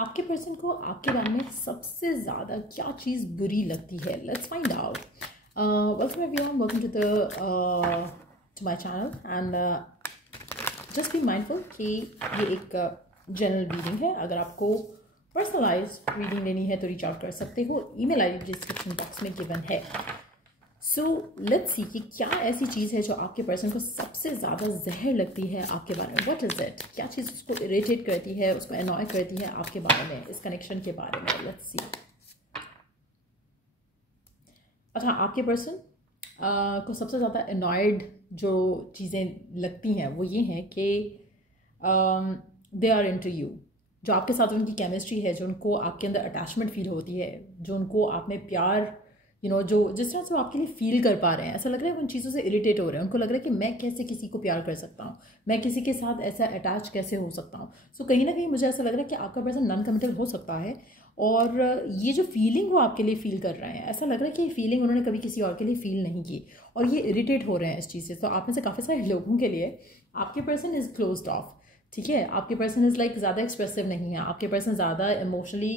आपके पर्सन को आपके बारे में सबसे ज़्यादा क्या चीज़ बुरी लगती है? Let's find out. Welcome everyone, welcome to my channel and just be mindful कि ये एक जनरल रीडिंग है। अगर आपको पर्सनलाइज रीडिंग लेनी है तो रीच आउट कर सकते हो। ईमेल आईडी डिस्क्रिप्शन बॉक्स में गिवन है। सो लेट्स सी कि क्या ऐसी चीज़ है जो आपके पर्सन को सबसे ज़्यादा जहर लगती है आपके बारे में। What is it? क्या चीज़ उसको इरिटेट करती है, उसको अनॉय करती है आपके बारे में, इस कनेक्शन के बारे में। Let's see. अच्छा, आपके पर्सन को सबसे ज़्यादा अनॉयड जो चीज़ें लगती हैं वो ये हैं कि दे आर इनटू यू। जो आपके साथ उनकी केमिस्ट्री है, जो उनको आपके अंदर अटैचमेंट फील होती है, जो उनको आप में प्यार जो जिस तरह से वो आपके लिए फील कर पा रहे हैं, ऐसा लग रहा है उन चीज़ों से इरिटेट हो रहे हैं। उनको लग रहा है कि मैं कैसे किसी को प्यार कर सकता हूँ, मैं किसी के साथ ऐसा अटैच कैसे हो सकता हूँ। सो कहीं ना कहीं मुझे ऐसा लग रहा है कि आपका पर्सन नॉन कमिटल हो सकता है और ये जो फीलिंग वो आपके लिए फील कर रहे हैं, ऐसा लग रहा है कि ये फीलिंग उन्होंने कभी किसी और के लिए फील नहीं की और ये इरिटेट हो रहे हैं इस चीज़ से। तो आप में से काफ़ी सारे लोगों के लिए आपके पर्सन इज़ क्लोज्ड ऑफ। ठीक है, आपके पर्सन इज़ लाइक ज़्यादा एक्सप्रेसिव नहीं है, आपके पर्सन ज़्यादा इमोशनली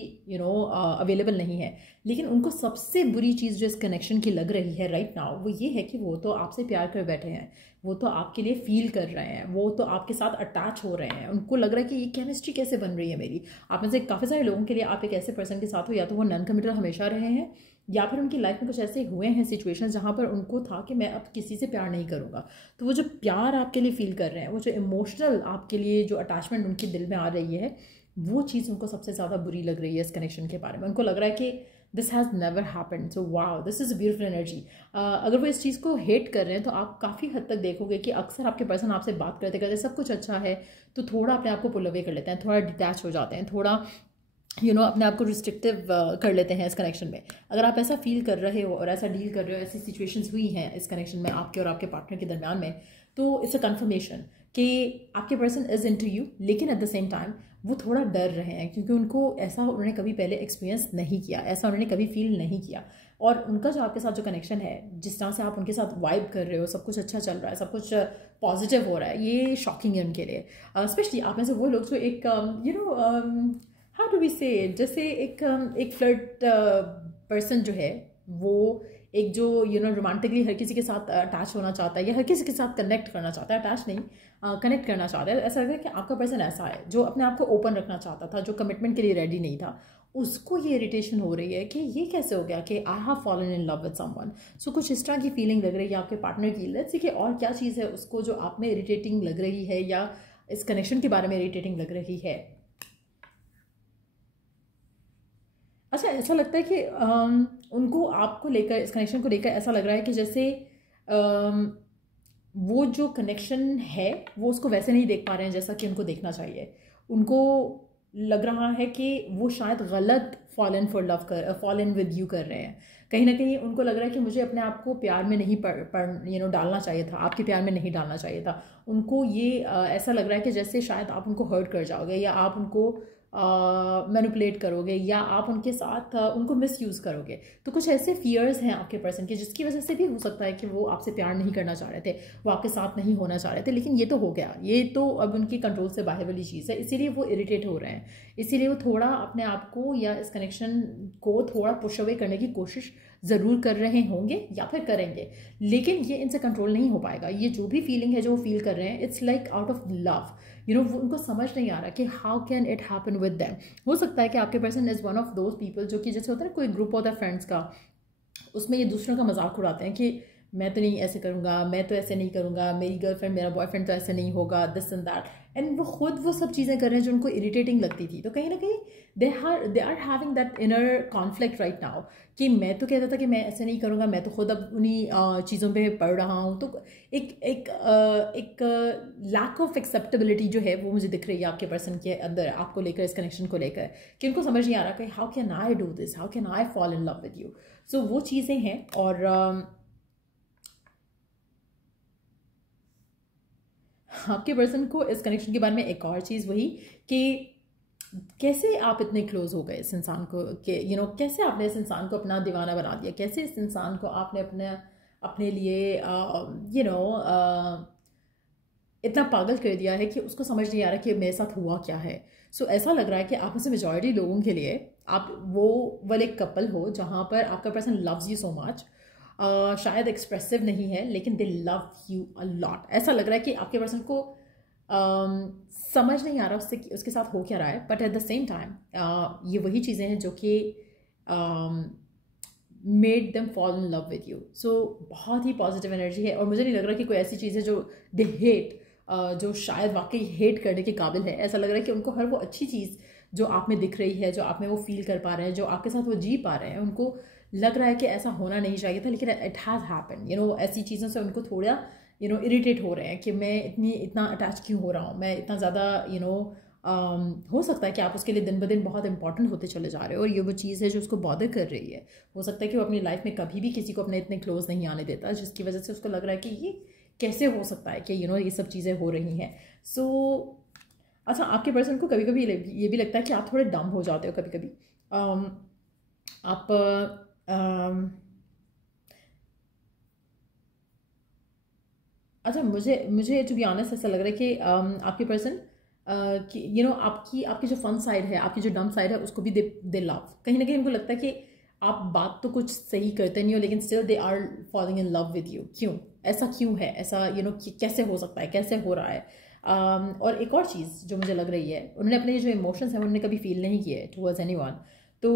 अवेलेबल नहीं है। लेकिन उनको सबसे बुरी चीज़ जो इस कनेक्शन की लग रही है राइट नाउ वो ये है कि वो तो आपसे प्यार कर बैठे हैं, वो तो आपके लिए फील कर रहे हैं, वो तो आपके साथ अटैच हो रहे हैं। उनको लग रहा है कि ये केमिस्ट्री कैसे बन रही है मेरी। आप में से काफ़ी सारे लोगों के लिए आप एक ऐसे पर्सन के साथ हो, या तो वो नॉन कमिटल हमेशा रहे हैं या फिर उनकी लाइफ में कुछ ऐसे हुए हैं सिचुएशंस जहाँ पर उनको था कि मैं अब किसी से प्यार नहीं करूँगा। तो वो जो प्यार आपके लिए फील कर रहे हैं, वो जो इमोशनल आपके लिए जो अटैचमेंट उनके दिल में आ रही है, वो चीज़ उनको सबसे ज़्यादा बुरी लग रही है इस कनेक्शन के बारे में। उनको लग रहा है कि this has never happened, so wow this is a beautiful energy. अगर वो इस चीज़ को हेट कर रहे हैं तो आप काफ़ी हद तक देखोगे कि अक्सर आपके पर्सन आपसे बात करते करते सब कुछ अच्छा है तो थोड़ा अपने आप को पुल अवे कर लेते हैं, थोड़ा डिटैच हो जाते हैं, थोड़ा अपने आप को रिस्ट्रिक्टिव कर लेते हैं इस कनेक्शन में। अगर आप ऐसा फील कर रहे हो और ऐसा डील कर रहे हो, ऐसी सिचुएशंस हुई हैं इस कनेक्शन में आपके और आपके पार्टनर के दरमियान में, तो इट्स अ कन्फर्मेशन कि आपके पर्सन इज इनटू यू। लेकिन एट द सेम टाइम वो थोड़ा डर रहे हैं क्योंकि उनको ऐसा उन्होंने कभी पहले एक्सपीरियंस नहीं किया, ऐसा उन्होंने कभी फील नहीं किया। और उनका जो आपके साथ जो कनेक्शन है, जिस तरह से आप उनके साथ वाइब कर रहे हो, सब कुछ अच्छा चल रहा है, सब कुछ पॉजिटिव हो रहा है, ये शॉकिंग है उनके लिए। स्पेशली आप में से वो लोग जो एक हाउ डू वी से, जैसे एक फ्लर्ट पर्सन जो है वो एक जो रोमांटिकली हर किसी के साथ अटैच होना चाहता है या हर किसी के साथ कनेक्ट करना चाहता है, अटैच नहीं कनेक्ट करना चाहता है। ऐसा लग रहा है कि आपका पर्सन ऐसा है जो अपने आप को ओपन रखना चाहता था, जो कमिटमेंट के लिए रेडी नहीं था। उसको ये इरिटेशन हो रही है कि ये कैसे हो गया कि I have fallen in love with someone. So कुछ इस तरह की फीलिंग लग रही है आपके पार्टनर की। लेट्स सी कि और क्या चीज़ है उसको जो आप में इरिटेटिंग लग रही है या इस कनेक्शन के बारे में इरिटेटिंग लग रही है। अच्छा, ऐसा लगता है कि उनको आपको लेकर, इस कनेक्शन को लेकर ऐसा लग रहा है कि जैसे वो जो कनेक्शन है वो उसको वैसे नहीं देख पा रहे हैं जैसा कि उनको देखना चाहिए। उनको लग रहा है कि वो शायद गलत फॉल इन विद यू कर रहे हैं। कहीं ना कहीं उनको लग रहा है कि मुझे अपने आप को प्यार में नहीं डालना चाहिए था, आपके प्यार में नहीं डालना चाहिए था। उनको ये ऐसा लग रहा है कि जैसे शायद आप उनको हर्ट कर जाओगे या आप उनको मैनिपुलेट करोगे या आप उनके साथ उनको मिसयूज़ करोगे। तो कुछ ऐसे फियर्स हैं आपके पर्सन के जिसकी वजह से भी हो सकता है कि वो आपसे प्यार नहीं करना चाह रहे थे, वो आपके साथ नहीं होना चाह रहे थे। लेकिन ये तो हो गया, ये तो अब उनकी कंट्रोल से बाहर वाली चीज़ है, इसीलिए वो इरिटेट हो रहे हैं। इसीलिए वो थोड़ा अपने आप को या इस कनेक्शन को थोड़ा पुश अवे करने की कोशिश ज़रूर कर रहे होंगे या फिर करेंगे, लेकिन ये इनसे कंट्रोल नहीं हो पाएगा। ये जो भी फीलिंग है जो वो फील कर रहे हैं, it's like out of love. वो उनको समझ नहीं आ रहा कि how can it happen with them. हो सकता है कि आपके person is one of those people जो कि जैसे होता है ना, कोई ग्रुप होता है फ्रेंड्स का, उसमें ये दूसरों का मजाक उड़ाते हैं कि मैं तो नहीं ऐसे करूँगा, मैं तो ऐसे नहीं करूँगा, मेरी गर्लफ्रेंड मेरा बॉयफ्रेंड तो ऐसे नहीं होगा, दिस एंड दैट। एंड वो खुद वो सब चीज़ें कर रहे हैं जो उनको इरिटेटिंग लगती थी। तो कहीं ना कहीं they are having that inner conflict right now कि मैं तो कहता था कि मैं ऐसे नहीं करूँगा, मैं तो खुद अब उन्हीं चीज़ों पे पढ़ रहा हूँ। तो एक लैक ऑफ एक्सेप्टेबिलिटी जो है वो मुझे दिख रही है आपके पर्सन के अंदर, आपको लेकर, इस कनेक्शन को लेकर, कि उनको समझ नहीं आ रहा कि how can I do this, how can I fall in love with you. So वो चीज़ें हैं। और आपके पर्सन को इस कनेक्शन के बारे में एक और चीज़ वही कि कैसे आप इतने क्लोज हो गए इस इंसान को, कि कैसे आपने इस इंसान को अपना दीवाना बना दिया, कैसे इस इंसान को आपने अपने लिए इतना पागल कर दिया है कि उसको समझ नहीं आ रहा कि मेरे साथ हुआ क्या है। सो ऐसा लग रहा है कि आप में से मेजॉरिटी लोगों के लिए आप वो वाले कपल हो जहाँ पर आपका person loves you so much, शायद एक्सप्रेसिव नहीं है लेकिन दे लव यू अ लॉट। ऐसा लग रहा है कि आपके पर्सन को समझ नहीं आ रहा उसके साथ हो क्या रहा है, but at the same time ये वही चीज़ें हैं जो कि made them fall in love with you. So बहुत ही पॉजिटिव एनर्जी है और मुझे नहीं लग रहा कि कोई ऐसी चीज़ है जो दे हेट, जो शायद वाकई हेट करने के काबिल है। ऐसा लग रहा है कि उनको हर वो अच्छी चीज़ जो आप में दिख रही है, जो आप में वो फील कर पा रहे हैं, जो आपके साथ वो जी पा रहे हैं, उनको लग रहा है कि ऐसा होना नहीं चाहिए था लेकिन इट हैज़ हैपन। ऐसी चीज़ों से उनको थोड़ा इरिटेट हो रहे हैं कि मैं इतना अटैच क्यों हो रहा हूँ, मैं इतना ज़्यादा हो सकता है कि आप उसके लिए दिन ब दिन बहुत इंपॉर्टेंट होते चले जा रहे हो और ये वो चीज़ है जो उसको बॉदर कर रही है। हो सकता है कि वो अपनी लाइफ में कभी भी किसी को अपने इतने क्लोज नहीं आने देता, जिसकी वजह से उसको लग रहा है कि ये कैसे हो सकता है कि ये सब चीज़ें हो रही हैं। सो अच्छा, आपके पर्सन को कभी कभी ये भी लगता है कि आप थोड़े डम हो जाते हो कभी कभी। आप अच्छा, मुझे टू बी ऑनेस्ट ऐसा लग रहा है कि आपके पर्सन कि आपकी जो फन साइड है, आपकी जो डम साइड है, उसको भी दे लव। कहीं ना कहीं उनको लगता है कि आप बात तो कुछ सही करते नहीं हो लेकिन still they are following in love with you. क्यों ऐसा क्यों है, ऐसा कैसे हो सकता है, कैसे हो रहा है। और एक और चीज़ जो मुझे लग रही है, उन्होंने अपने जो इमोशंस हैं उन्होंने कभी फील नहीं किए टुवर्ड्स एनीवन। तो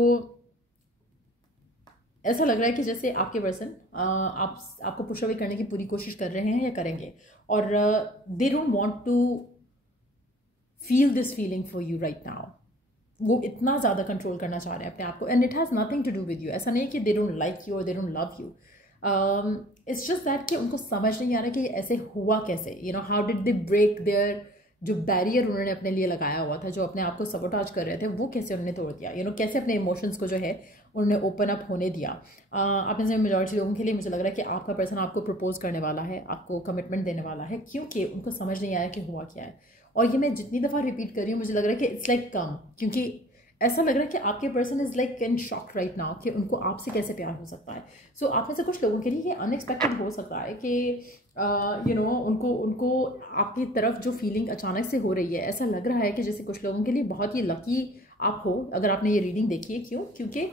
ऐसा लग रहा है कि जैसे आपके पर्सन आपको पुश अवे करने की पूरी कोशिश कर रहे हैं या करेंगे, और they don't want to feel this feeling for you right now. वो इतना ज़्यादा कंट्रोल करना चाह रहे हैं अपने आप को, and it has nothing to do with you. ऐसा नहीं है कि दे डोंट लाइक यू और they don't love you. It's just that कि उनको समझ नहीं आ रहा कि ये ऐसे हुआ कैसे। How did they break their जो बैरियर उन्होंने अपने लिए लगाया हुआ था, जो अपने आप को सबोटाज कर रहे थे, वो कैसे उन्होंने तोड़ दिया। कैसे अपने इमोशंस को जो है उन्होंने ओपन अप होने दिया। अपने से मेजॉरिटी लोगों के लिए मुझे लग रहा है कि आपका पर्सन आपको प्रपोज करने वाला है, आपको कमिटमेंट देने वाला है, क्योंकि उनको समझ नहीं आया कि हुआ क्या है। और ये मैं जितनी दफ़ा रिपीट कर रही हूँ मुझे लग रहा है कि इट्स लाइक कम, क्योंकि ऐसा लग रहा है कि आपके person is like in shock right now कि उनको आपसे कैसे प्यार हो सकता है। सो आप में से कुछ लोगों के लिए ये अनएक्सपेक्टेड हो सकता है कि उनको आपकी तरफ जो फीलिंग अचानक से हो रही है, ऐसा लग रहा है कि जैसे कुछ लोगों के लिए बहुत ही लकी आप हो अगर आपने ये रीडिंग देखी है। क्यों? क्योंकि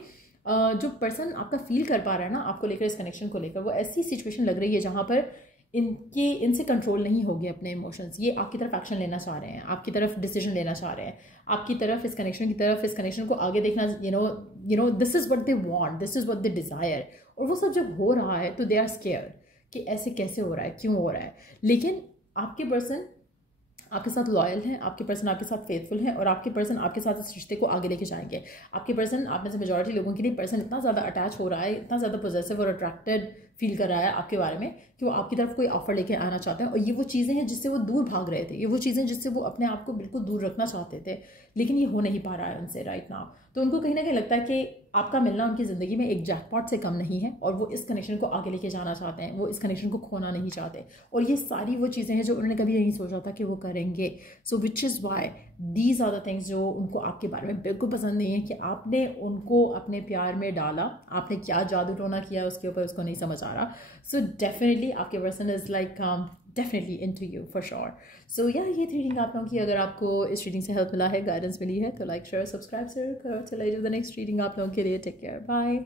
जो पर्सन आपका फील कर पा रहा है ना आपको लेकर, इस कनेक्शन को लेकर, वो ऐसी सिचुएशन लग रही है जहाँ पर इनसे कंट्रोल नहीं होगी अपने इमोशंस। ये आपकी तरफ एक्शन लेना चाह रहे हैं, आपकी तरफ डिसीजन लेना चाह रहे हैं, आपकी तरफ इस कनेक्शन को आगे देखना। This is what they want, this is what they desire. और वो सब जब हो रहा है तो दे आर स्केयर्ड कि ऐसे कैसे हो रहा है, क्यों हो रहा है। लेकिन आपके पर्सन आपके साथ लॉयल हैं, आपके पर्सन आपके साथ फेथफुल हैं, और आपके पर्सन आपके साथ इस रिश्ते को आगे लेके जाएंगे। आपके पर्सन, आप में से मेजॉरिटी लोगों के लिए पर्सन इतना ज़्यादा अटैच हो रहा है, इतना ज़्यादा पॉजिटिव और अट्रैक्टेड फील कर रहा है आपके बारे में कि वो आपकी तरफ कोई ऑफर लेके आना चाहते हैं। और ये वो चीज़ें हैं जिससे वो दूर भाग रहे थे, ये वो चीज़ें जिससे वो अपने आप को बिल्कुल दूर रखना चाहते थे, लेकिन ये हो नहीं पा रहा है उनसे राइट नाउ। तो उनको कहीं ना कहीं लगता है कि आपका मिलना उनकी ज़िंदगी में एक जैकपॉट से कम नहीं है, और वो इस कनेक्शन को आगे लेके जाना चाहते हैं, वो इस कनेक्शन को खोना नहीं चाहते। और ये सारी वो चीज़ें हैं जो उन्होंने कभी नहीं सोचा था कि वो करेंगे। So which is why these are the things जो उनको आपके बारे में बिल्कुल पसंद नहीं है कि आपने उनको अपने प्यार में डाला, आपने क्या जादू टोना किया उसके ऊपर, उसको नहीं समझ आ रहा। सो डेफिनेटली आपके person is like definitely into you for sure. So yeah ये रीडिंग आप लोगों की, अगर आपको इस रीडिंग से हेल्प मिला है, गाइडेंस मिली है, तो लाइक शेयर सब्सक्राइब जरूर करो। चलिए द नेक्स्ट रीडिंग आप लोगों के लिए। Take care, bye.